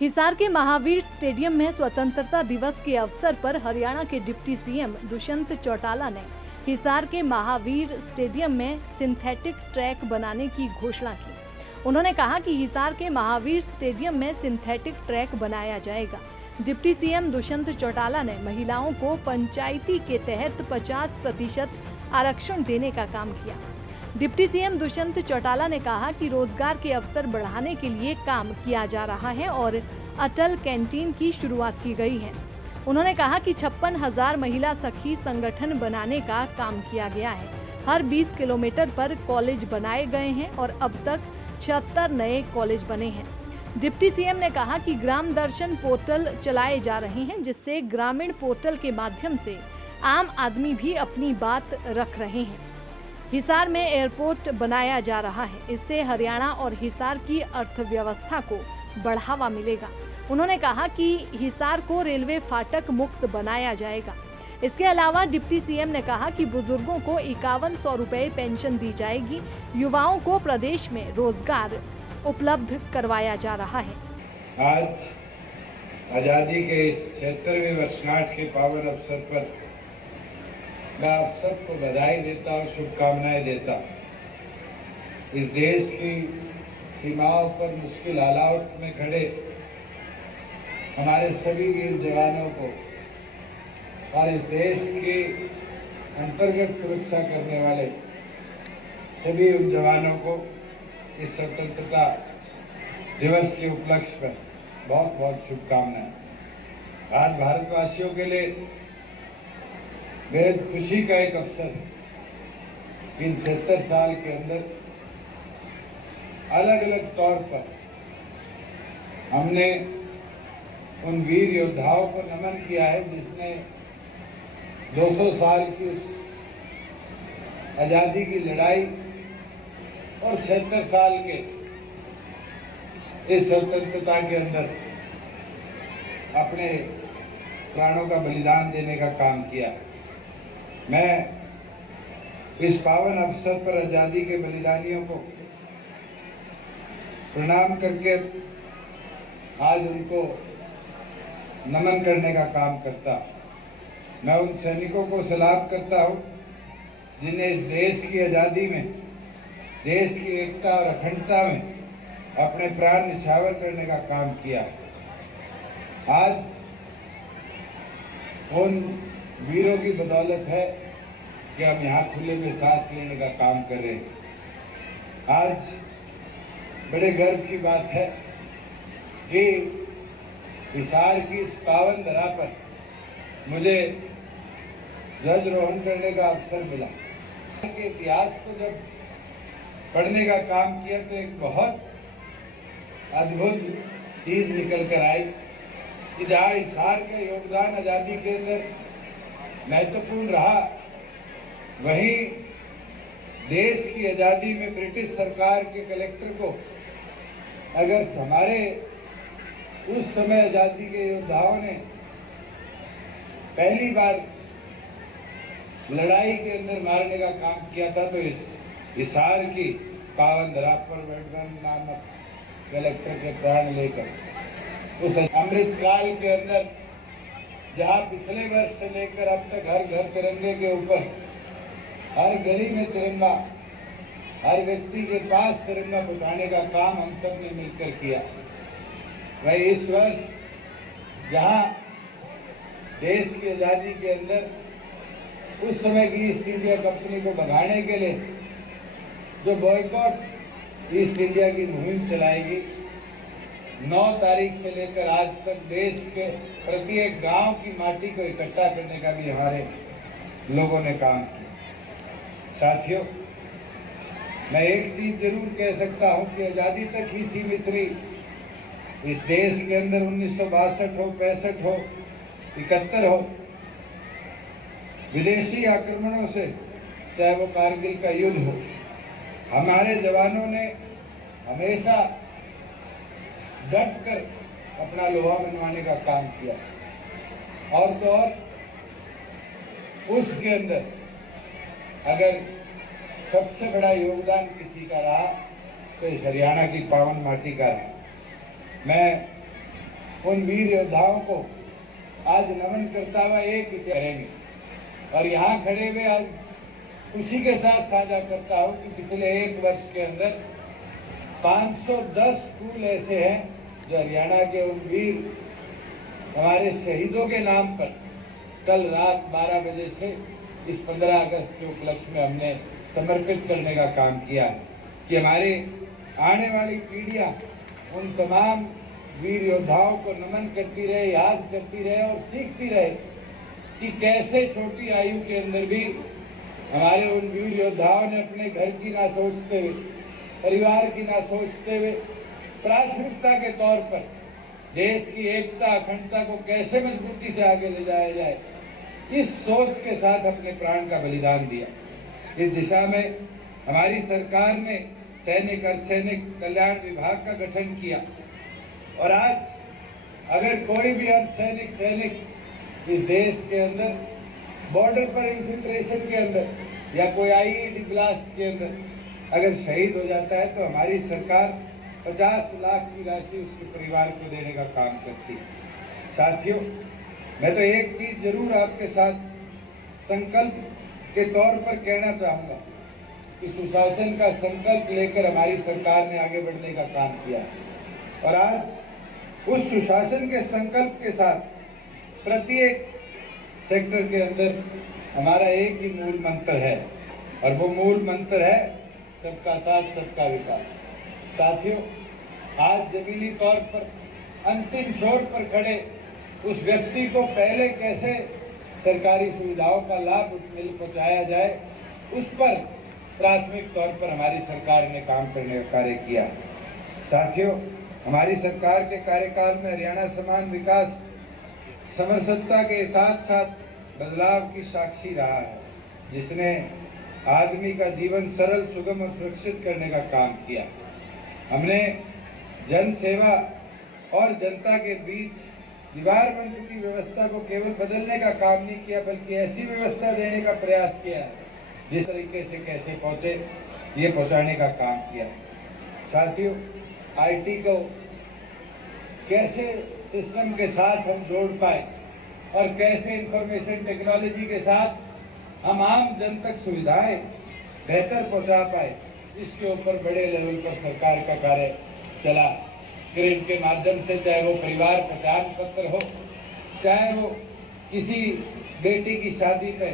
हिसार के महावीर स्टेडियम में स्वतंत्रता दिवस के अवसर पर हरियाणा के डिप्टी सीएम दुष्यंत चौटाला ने हिसार के महावीर स्टेडियम में सिंथेटिक ट्रैक बनाने की घोषणा की। उन्होंने कहा कि हिसार के महावीर स्टेडियम में सिंथेटिक ट्रैक बनाया जाएगा। डिप्टी सीएम दुष्यंत चौटाला ने महिलाओं को पंचायती के तहत 50% आरक्षण देने का काम किया। डिप्टी सीएम दुष्यंत चौटाला ने कहा कि रोजगार के अवसर बढ़ाने के लिए काम किया जा रहा है और अटल कैंटीन की शुरुआत की गई है। उन्होंने कहा कि 56,000 महिला सखी संगठन बनाने का काम किया गया है। हर 20 किलोमीटर पर कॉलेज बनाए गए हैं और अब तक 76 नए कॉलेज बने हैं। डिप्टी सीएम ने कहा कि ग्राम दर्शन पोर्टल चलाए जा रहे हैं, जिससे ग्रामीण पोर्टल के माध्यम से आम आदमी भी अपनी बात रख रहे हैं। हिसार में एयरपोर्ट बनाया जा रहा है, इससे हरियाणा और हिसार की अर्थव्यवस्था को बढ़ावा मिलेगा। उन्होंने कहा कि हिसार को रेलवे फाटक मुक्त बनाया जाएगा। इसके अलावा डिप्टी सीएम ने कहा कि बुजुर्गों को 5100 रुपए पेंशन दी जाएगी। युवाओं को प्रदेश में रोजगार उपलब्ध करवाया जा रहा है। आज आजादी के इस 76वें वर्षगांठ के पावन अवसर पर मैं आप सबको बधाई देता और शुभकामनाएं देता। इस देश की सीमाओं पर मुश्किल हालात में खड़े हमारे सभी वीर जवानों को और इस देश की अंतर्गत सुरक्षा करने वाले सभी उन जवानों को इस स्वतंत्रता दिवस के उपलक्ष्य पर बहुत बहुत शुभकामनाएं। आज भारतवासियों के लिए बेहद खुशी का एक अवसर है। इन 70 साल के अंदर अलग अलग तौर पर हमने उन वीर योद्धाओं को नमन किया है जिसने 200 साल की उस आजादी की लड़ाई और 76 साल के इस स्वतंत्रता के अंदर अपने प्राणों का बलिदान देने का काम किया। मैं इस पावन अवसर पर आजादी के बलिदानियों को प्रणाम करके आज उनको नमन करने का काम करता। मैं उन सैनिकों को सलाम करता हूं जिन्हें इस देश की आजादी में, देश की एकता और अखंडता में अपने प्राण निछावर करने का काम किया। आज उन वीरों की बदौलत है कि हम यहाँ खुले में सांस लेने का काम कर रहे हैं। आज बड़े गर्व की बात है कि हिसार की इस पावन धरा पर मुझे ध्वजारोहण करने का अवसर मिला। के इतिहास को जब पढ़ने का काम किया तो एक बहुत अद्भुत चीज निकल कर आई कि जहाँ हिसार का योगदान आजादी के अंदर महत्वपूर्ण रहा, वहीं देश की आजादी में ब्रिटिश सरकार के कलेक्टर को अगर हमारे उस समय आजादी के योद्धाओं ने पहली बार लड़ाई के अंदर मारने का काम किया था, तो इस हिसार की पावन धरा पर वेडगन नामक कलेक्टर के प्राण लेकर उस अमृत काल के अंदर जहाँ पिछले वर्ष से लेकर अब तक हर घर तिरंगे के ऊपर, हर गली में तिरंगा, हर व्यक्ति के पास तिरंगा पहुंचाने का काम हम सब ने मिलकर किया। वही इस वर्ष जहाँ देश की आजादी के अंदर उस समय की ईस्ट इंडिया कंपनी को भगाने के लिए जो बॉयकॉट ईस्ट इंडिया की मुहिम चलाएगी, 9 तारीख से लेकर आज तक देश के प्रत्येक गांव की माटी को इकट्ठा करने का भी हमारे लोगों ने काम किया। साथियों, मैं एक चीज जरूर कह सकता हूं कि आजादी तक ही सीमित रही इस देश के अंदर 1962 हो, 65 हो, 71 हो, विदेशी आक्रमणों से, चाहे वो कारगिल का युद्ध हो, हमारे जवानों ने हमेशा डट कर अपना लोहा मनवाने का काम किया। और तो और उसके अंदर अगर सबसे बड़ा योगदान किसी का रहा तो इस हरियाणा की पावन माटी का रहा। मैं उन वीर योद्धाओं को आज नमन करता हुआ एक करेंगे। और यहाँ खड़े हुए आज उसी के साथ साझा करता हूँ कि पिछले एक वर्ष के अंदर 510 स्कूल ऐसे हैं जो हरियाणा के उन वीर हमारे शहीदों के नाम पर कल रात 12 बजे से इस 15 अगस्त के उपलक्ष्य में हमने समर्पित करने का काम किया कि हमारे आने वाली पीढ़ियां उन तमाम वीर योद्धाओं को नमन करती रहे, याद करती रहे और सीखती रहे कि कैसे छोटी आयु के अंदर भी हमारे उन वीर योद्धाओं ने अपने घर की ना सोचते हुए, परिवार की ना सोचते हुए प्राथमिकता के तौर पर देश की एकता अखंडता को कैसे मजबूती से आगे ले जाया जाए, इस सोच के साथ अपने प्राण का बलिदान दिया। इस दिशा में हमारी सरकार ने सैनिक अर्धसैनिक कल्याण विभाग का गठन किया और आज अगर कोई भी अर्धसैनिक सैनिक इस देश के अंदर बॉर्डर पर इन्फिल्ट्रेशन के अंदर या कोई आईईडी ब्लास्ट के अंदर अगर शहीद हो जाता है तो हमारी सरकार 50 लाख की राशि उसके परिवार को देने का काम करती है। साथियों, मैं तो एक चीज जरूर आपके साथ संकल्प के तौर पर कहना चाहूंगा कि सुशासन का संकल्प लेकर हमारी सरकार ने आगे बढ़ने का काम किया और आज उस सुशासन के संकल्प के साथ प्रत्येक सेक्टर के अंदर हमारा एक ही मूल मंत्र है और वो मूल मंत्र है सबका साथ सबका विकास। साथियों, आज जमीनी तौर पर अंतिम छोर पर खड़े उस व्यक्ति को पहले कैसे सरकारी सुविधाओं का लाभ पहुंचाया जाए, उस पर प्राथमिक तौर पर हमारी सरकार ने काम करने का कार्य किया। साथियों, हमारी सरकार के कार्यकाल में हरियाणा समान विकास समरसता के साथ साथ बदलाव की साक्षी रहा है, जिसने आदमी का जीवन सरल, सुगम और सुरक्षित करने का काम किया। हमने जन सेवा और जनता के बीच दीवार बंद की व्यवस्था को केवल बदलने का काम नहीं किया, बल्कि ऐसी व्यवस्था देने का प्रयास किया है जिस तरीके से कैसे पहुंचे ये पहुंचाने का काम किया। साथियों, आईटी को कैसे सिस्टम के साथ हम जोड़ पाए और कैसे इंफॉर्मेशन टेक्नोलॉजी के साथ हम आम जन तक सुविधाएं बेहतर पहुंचा पाए, इसके ऊपर बड़े लेवल पर सरकार का कार्य चला। ग्रिड के माध्यम से, चाहे वो परिवार पहचान पत्र हो, चाहे वो किसी बेटी की शादी पे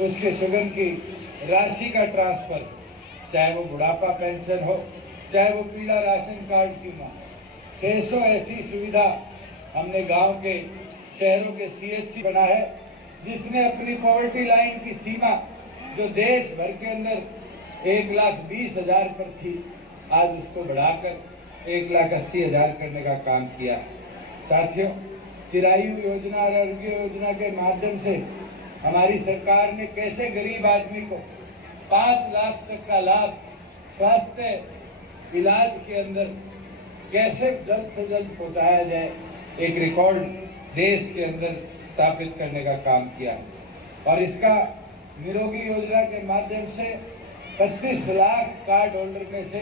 उसके सुगन की राशि का ट्रांसफर, चाहे वो बुढ़ापा पेंशन हो, चाहे वो पीला राशन कार्ड की मांग, 600 ऐसी सुविधा हमने गांव के शहरों के सीएचसी बना है, जिसने अपनी पॉवर्टी लाइन की सीमा जो देश भर के अंदर 1,20,000 पर थी, आज उसको बढ़ाकर 1,80,000 करने का काम किया। साथियों, चिरायु योजना और आरोग्य योजना के माध्यम से हमारी सरकार ने कैसे गरीब आदमी को 5 लाख तक का लाभ स्वास्थ्य इलाज के अंदर कैसे जल्द से जल्द पहुंचाया जाए, एक रिकॉर्ड देश के अंदर स्थापित करने का काम किया। और इसका निरोगी योजना के माध्यम से 25 लाख कार्ड होल्डर में से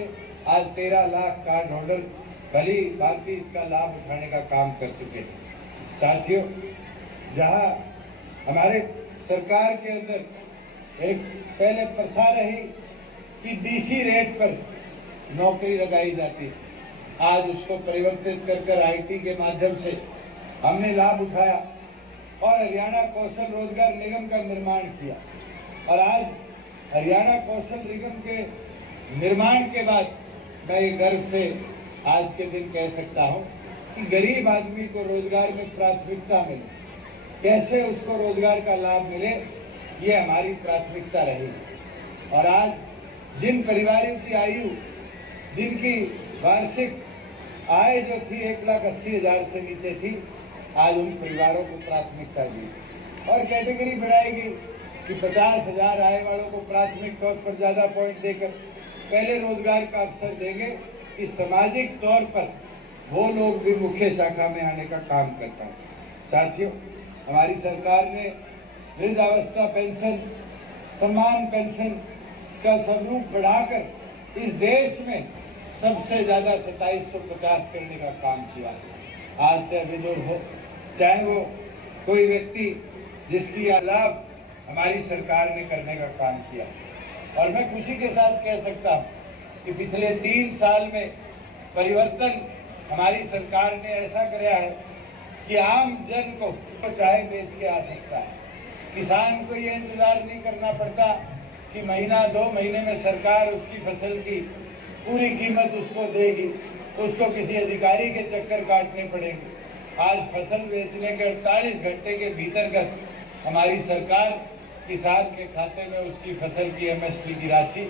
आज 13 लाख कार्ड होल्डर भली भांति इसका लाभ उठाने का काम कर चुके हैं। साथियों, जहां हमारे सरकार के अंदर एक पहले प्रथा रही कि डीसी रेट पर नौकरी लगाई जाती थी, आज उसको परिवर्तित कर आईटी के माध्यम से हमने लाभ उठाया और हरियाणा कौशल रोजगार निगम का निर्माण किया। और आज हरियाणा कौशल निगम के निर्माण के बाद मैं ये गर्व से आज के दिन कह सकता हूँ कि गरीब आदमी को रोजगार में प्राथमिकता मिले, कैसे उसको रोजगार का लाभ मिले, ये हमारी प्राथमिकता रही। और आज जिन परिवारों की आयु, जिनकी वार्षिक आय जो थी 1,80,000 से नीचे थी, आज उन परिवारों को प्राथमिकता दी और कैटेगरी बढ़ाएगी कि 50,000 आय वालों को प्राथमिक तौर पर ज्यादा पॉइंट देकर पहले रोजगार का अवसर देंगे कि सामाजिक तौर पर वो लोग भी मुख्य शाखा में आने का काम करता है। साथियों, हमारी सरकार ने वृद्धावस्था पेंशन, सम्मान पेंशन का स्वरूप बढ़ाकर इस देश में सबसे ज्यादा 2750 करने का काम किया। आज चाहे विदुर हो, चाहे वो कोई व्यक्ति जिसकी लाभ हमारी सरकार ने करने का काम किया। और मैं खुशी के साथ कह सकता हूँ कि पिछले 3 साल में परिवर्तन हमारी सरकार ने ऐसा कराया है कि आम जन को चाय बेच के आ सकता है। किसान को ये इंतजार नहीं करना पड़ता कि महीना 2 महीने में सरकार उसकी फसल की पूरी कीमत उसको देगी, उसको किसी अधिकारी के चक्कर काटने पड़ेंगे। आज फसल बेचने के 48 घंटे के भीतर हमारी सरकार किसान के खाते में उसकी फसल की MSP की राशि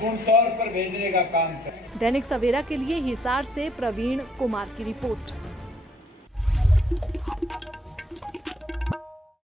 पूर्ण तौर पर भेजने का काम करे। दैनिक सवेरा के लिए हिसार से प्रवीण कुमार की रिपोर्ट।